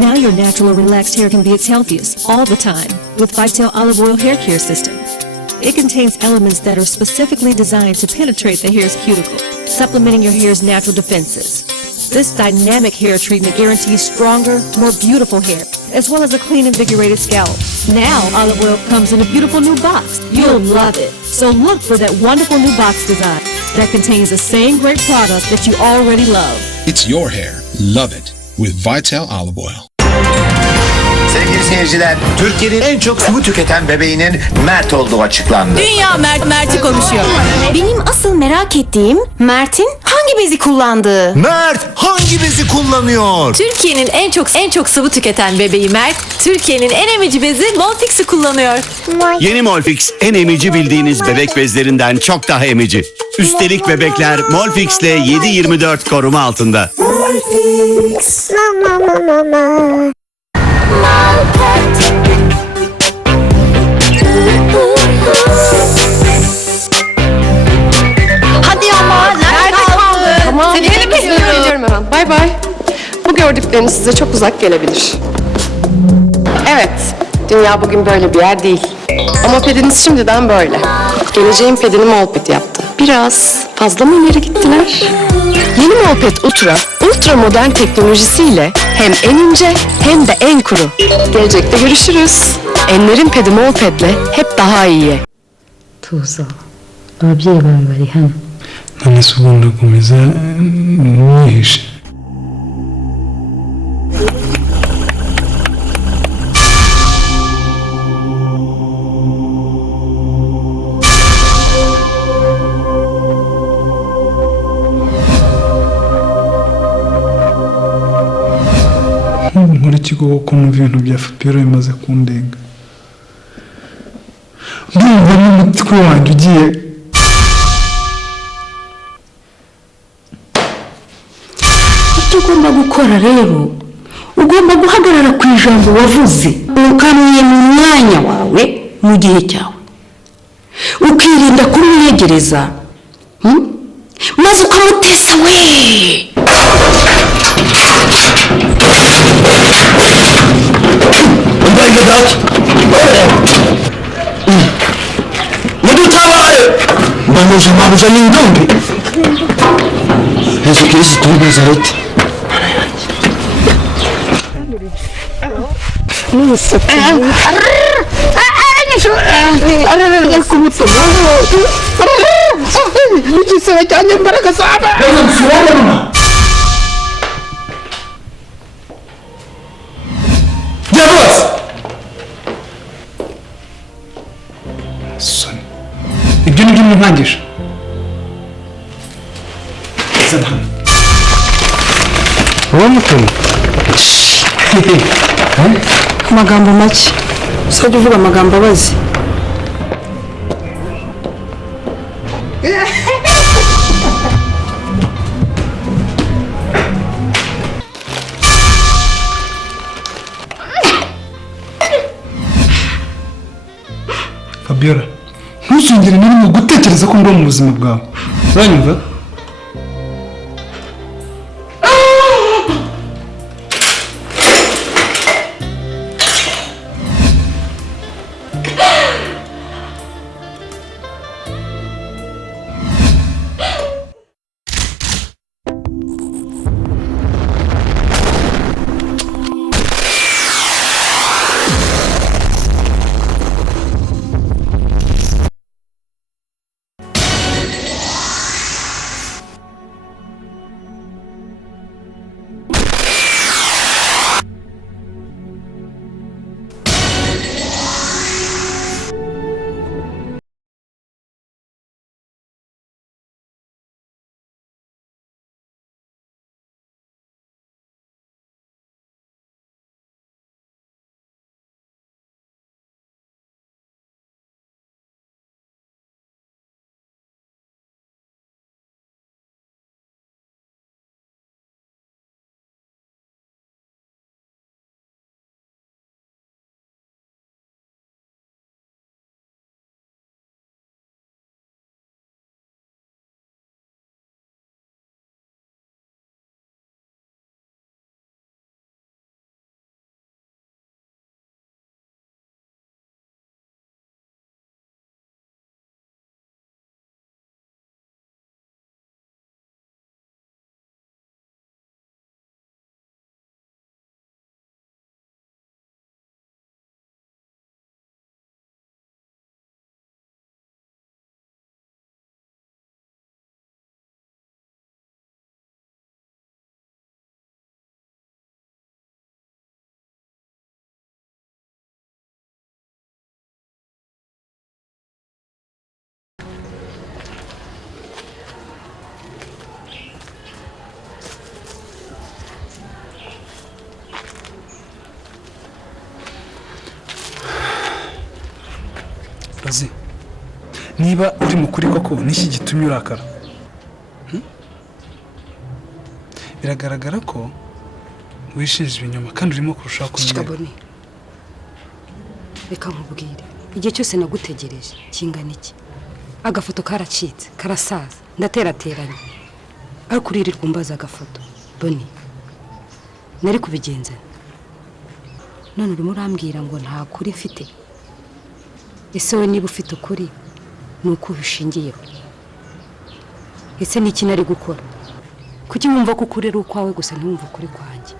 Now your natural relaxed hair can be its healthiest all the time with Vital Olive Oil Hair Care System. It contains elements that are specifically designed to penetrate the hair's cuticle, supplementing your hair's natural defenses. This dynamic hair treatment guarantees stronger, more beautiful hair, as well as a clean, invigorated scalp. Now, olive oil comes in a beautiful new box. You'll love it. So look for that wonderful new box design that contains the same great product that you already love. It's your hair. Love it with Vital Olive Oil. Sevgili seyirciler, Türkiye'nin en çok sıvı tüketen bebeğinin Mert olduğu açıklandı. Dünya Mert'i konuşuyor. Benim asıl merak ettiğim Mert'in hangi bezi kullandığı. Mert hangi bezi kullanıyor? Türkiye'nin en çok sıvı tüketen bebeği Mert, Türkiye'nin en emici bezi Molfix'i kullanıyor. Yeni Molfix en emici bildiğiniz bebek bezlerinden çok daha emici. Üstelik bebekler Molfix'le 7/24 koruma altında. Molfix, mama. Hadi ama nerede kaldı? Tamam. Seni Gidiyorum hemen. Bay bay. Bu gördükleriniz size çok uzak gelebilir. Evet, dünya bugün böyle bir yer değil. Ama pediniz şimdiden böyle. Geleceğin pedini Molpet yaptı. Biraz fazla mı ileri gittiler? Yeni Molpet ultra modern teknolojisiyle hem en ince hem de en kuru. Gelecekte görüşürüz. Enlerin pedi Molpet'le hep daha iyi. Tuzo, ababyeyi bawe bari hano. none se ubundi akomeza mwihishe. Nkurikije ukuntu ibintu bya Fapiro bimaze kundenga, ndumva n'umutwe wanjye ugiye. Icyo ugomba gukora rero, ugomba guhagarara ku ijambo wavuze, ukanuye mu mwanya wawe mu gihe cyawe, ukirinda kumwiyegereza maze ukamutesa we. Mabuja mabuja ni ndombi. Yesu Kristo wa Nazareti. Soni, ibyo ni byo ntangije. Zana hano. Wowe mutoni. Amagambo make, usajya uvuga amagambo abazi. Fabiola, ntuzongere na rimwe gutekereza ko ndi mu buzima bwawe. Uranyumva? niba uri mukuri koko niki gitumye urakara? Biragaragara ko wishinja ibinyoma kandi urimo kurushaho kunyura. Boni, reka nkubwire, igihe cyose nagutegereje kingana iki? Agafoto karacitse, karasaza, ndaterateranye. Ariko uririrwa umbaza agafoto. Boni, nari kubigenza. None urimo urambwira ngo nta kuri mfite. Ese we niba ufite ukuri ni uko ubishingiyeho? Ese niki nari gukora? Kuki wumva ko ukuri ari ukwawe gusa ntiwumva ukuri kwanjye?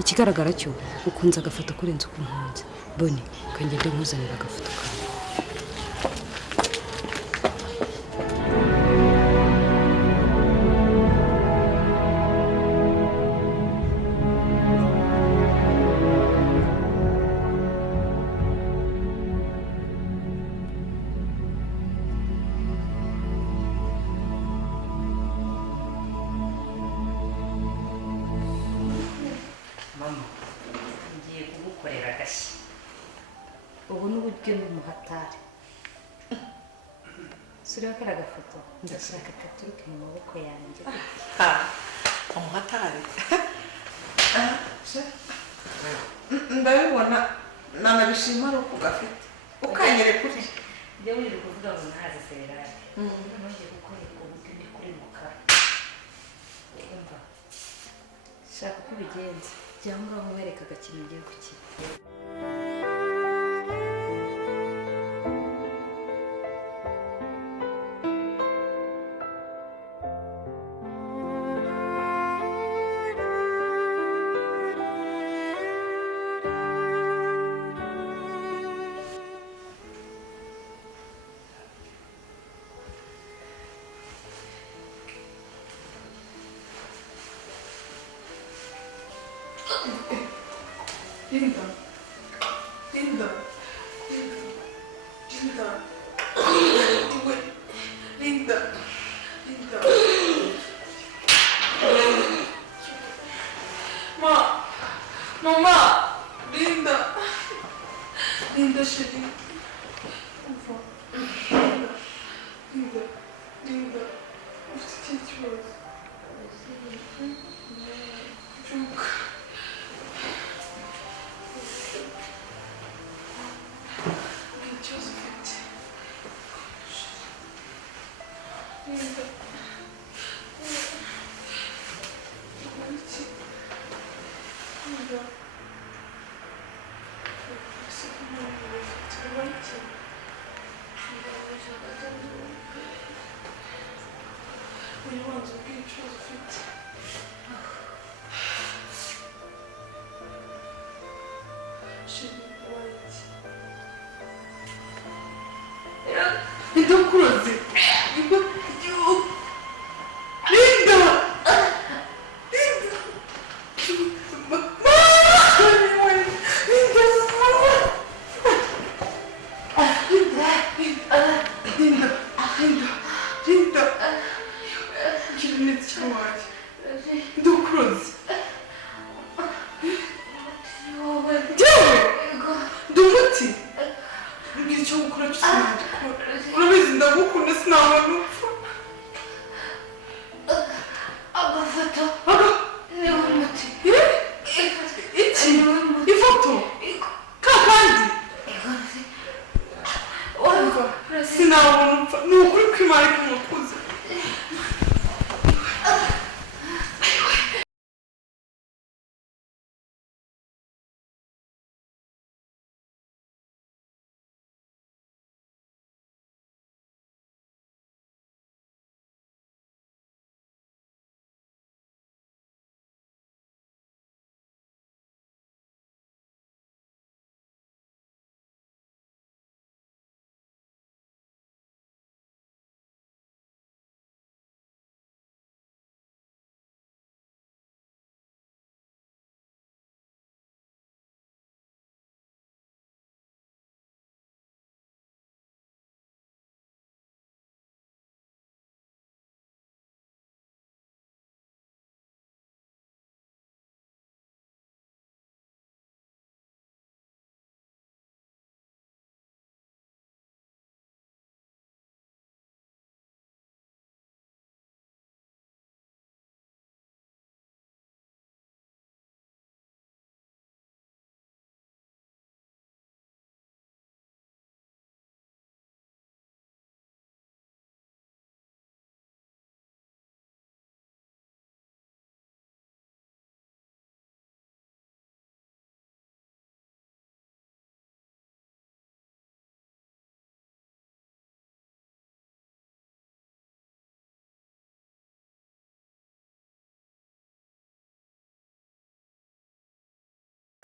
Ikigaragara cyo ukunze agafoto kurenza uko unkunze. Boni, kangende nkuzanira agafoto kawe. Ngiye kugukorera agashyi. Ubu ni uburyo n'umuhatari. Suriho kariya gafoto ndashaka katuruke mu maboko yanjye. Umuhatari. Ndabibona nanabishima ari uko gafite. Ukanyere kuri. Njye wiri kuvuga ngo ntazi sererari. Nongeye gukorera uburyo ndi kuri mukara. Umva. Shaka uko ubigenza. Cyangwa mubereka agakino ugiye gukina. Linda. Linda. Linda. Linda. Linda. Ma. Mama. Linda. Linda chérie. Ufa. Linda. Linda. Linda. Ufite ikibazo. Byuka. Então cruze. Linda! Sinabona ni ukuri kwimara kumukuza.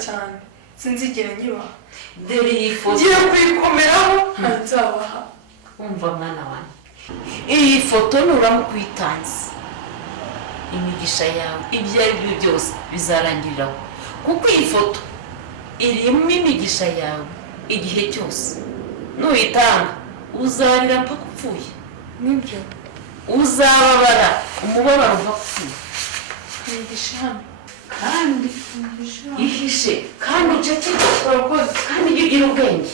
cyane sinzigera nyibaha dore iyi foto ngiye kuyikomeraho nzabaha. umva mwana wanjye, iyi foto nuramuka uyitanze imigisha yawe ibyo ari byo byose bizarangiriraho, kuko iyi foto irimo imigisha yawe igihe cyose. Nuyitanga uzarira mpaka upfuye. Nibyo uzababara umubabaro uva kupfuye. imigisha hano kandi ihishe kandi uceceke kandi ujye ugira ubwenge.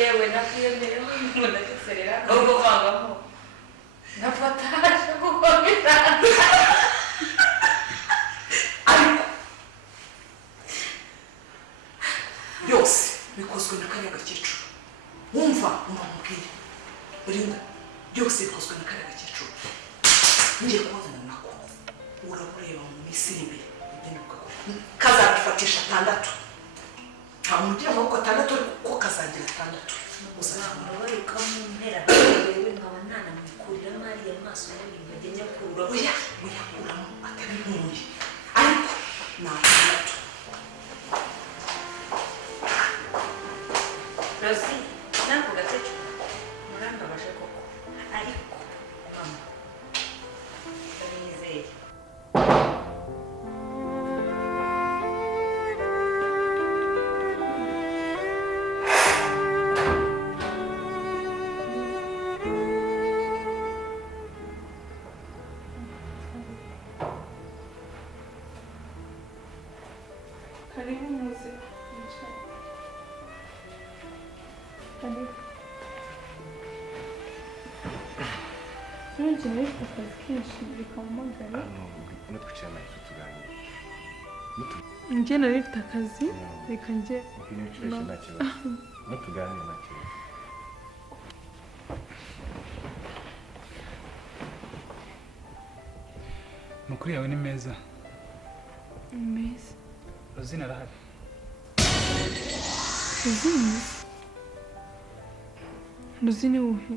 yewe nakwiyemeye umuntu agiserera ahubwo vangaho nafatasha gukomera ariko byose bikozwe na kariya gakecuru. Wumva mubwire Linda, byose bikozwe na kariya gakecuru. Ngiye kubazana nako urabureba mu minsi iri imbere kazadufatisha 6. nta muntu ugira amaboko 6 kuko kazagira 6. uzamura baruka mu mpera wewe nkaba nanamukurira mariya amaso muri njye njya kurura oya kuramo atari nk'uri ariko nta 6. Rosi nako gacecu murambabaje koko, ariko mama ndabizeye. karibu muze Nongeye akazi kenshi bikampamagara. Natwicara nawe tuganira. Njye nari mfite akazi reka njye nta kibazo. Natuganira nta kibazo. Amakuru yawe ni meza. Meza. Rosine arahari. Rosine? Rosine uhe?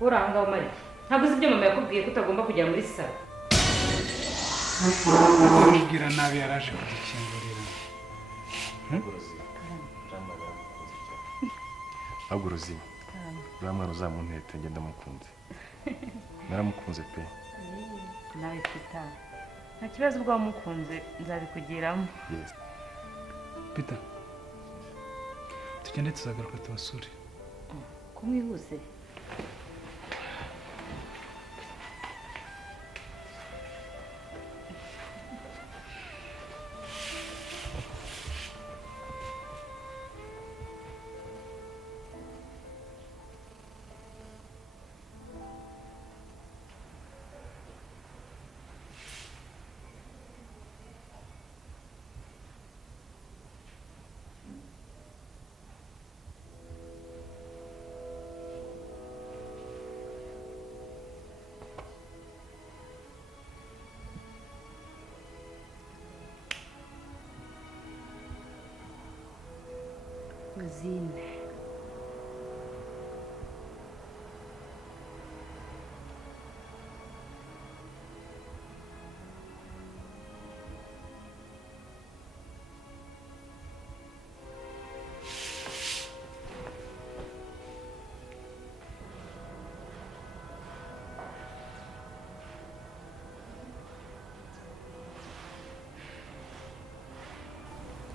Uranga umari. Ntabwo uzi ibyo mama yakubwiye ko utagomba kujya muri salo. Urubwira nabi yaraje kudukingurira. Ahubwo Rosine. Uriya mwana uzamuntete ngenda mukunze. Naramukunze pe. Nawe Peter. Nta kibazo ubwo wamukunze nzabikugiramo. Yes. Peter. Tugende tuzagaruka tubasure. Kumwihuse. Rosine.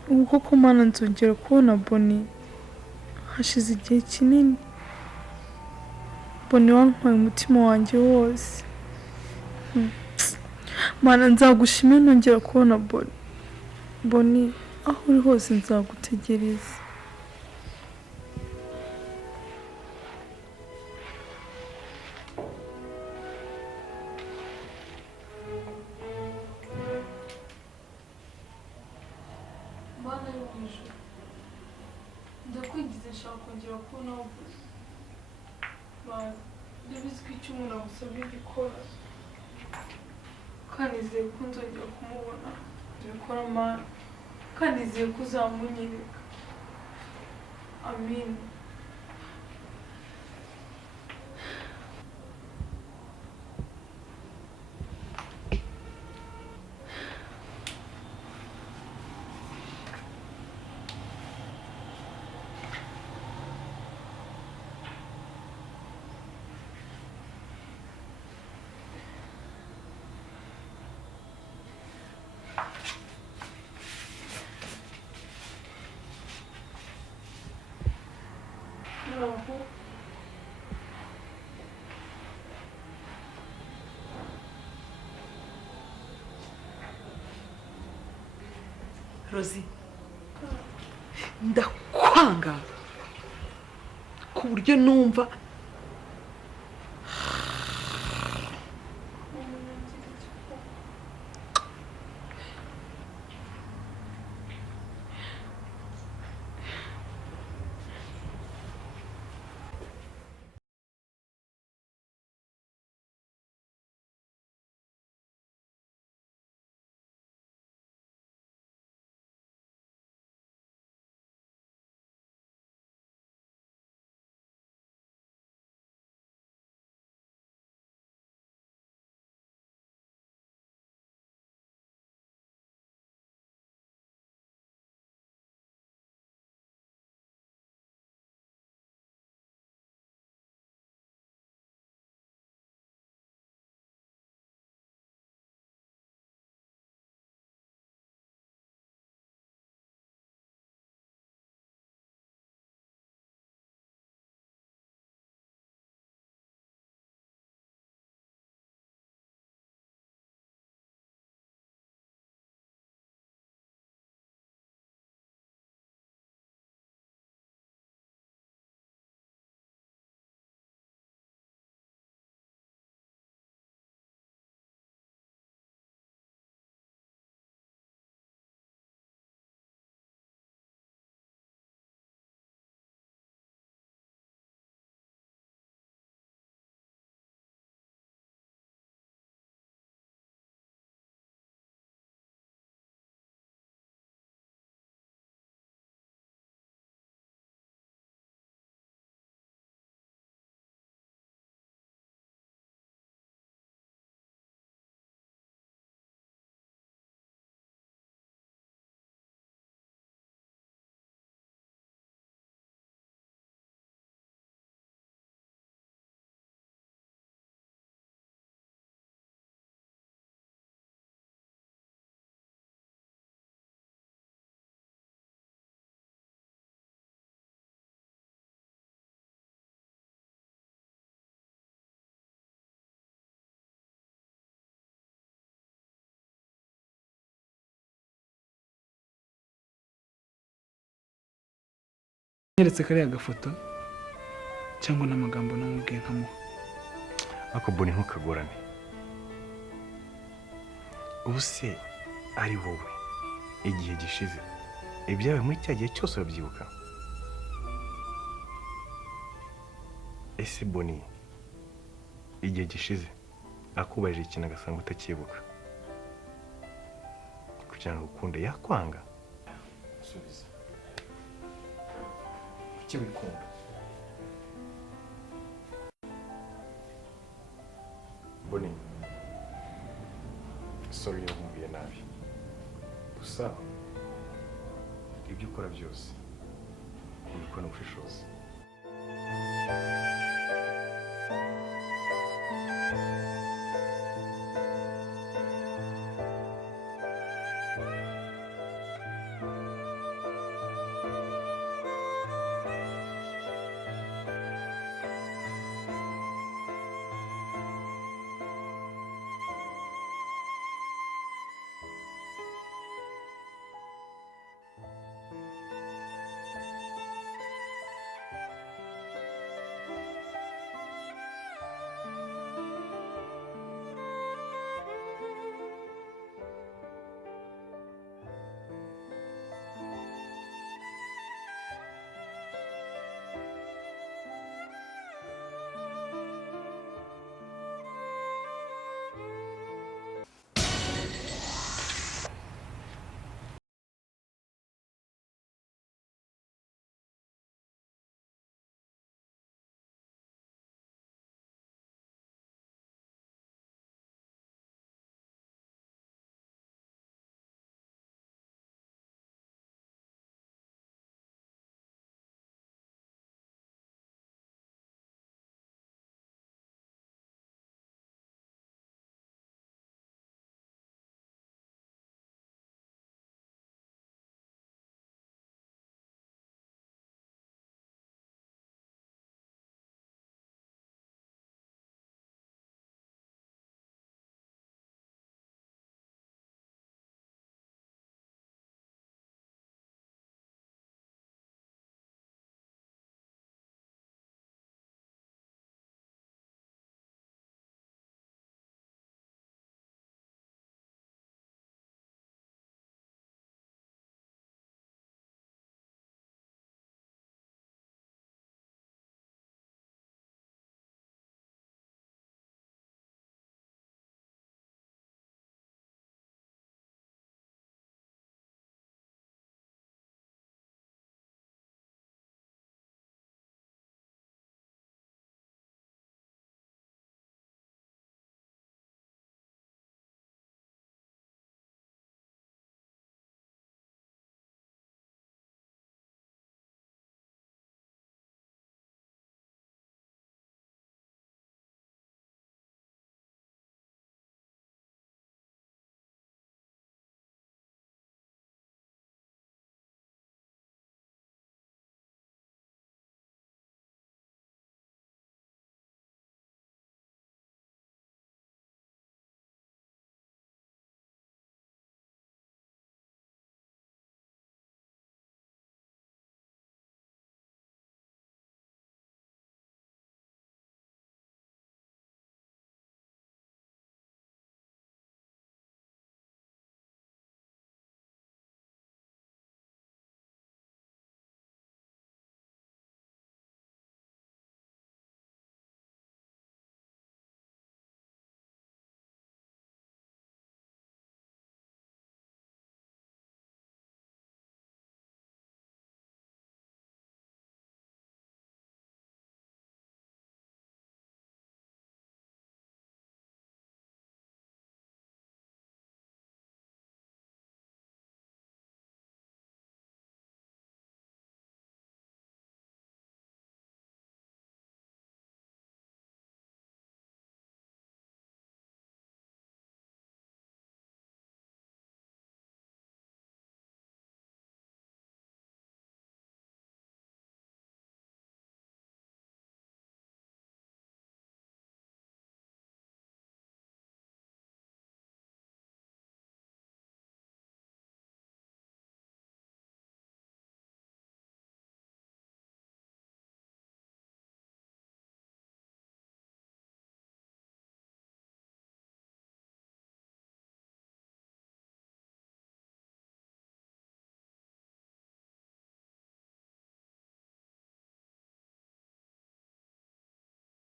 ubu koko mana nzongera kubona Boni hashize igihe kinini. Boni wantwaye umutima wanjye wose. Mana nzagushimira nongera kubona Boni. Boni aho uri hose nzagutegereza. Mana y'ijuru ndakwigize nshaka kongera kubona aho uri. Mana ndabizi ko icyo umuntu agusabye gikora kandi nizeye ko nzongera kumubona tubikora Mana kandi nizeye ko uzamunyereka. Amin. Rosie, ndakwanga ku buryo numva Nyeretse kariya gafoto cyangwa n'amagambo namubwiye nkamuha. Ako Boni ntukagorane. Ubu se ari wowe igihe gishize ibyawe muri cya gihe cyose urabyibuka? Ese Boni igihe gishize akubajije ikintu agasanga utakibuka kugira ngo ukunde yakwanga? Subiza. kuki wikunda Boni sorry iyo nkumbuye nabi gusa ibyo ukora byose ubikora ubushishozi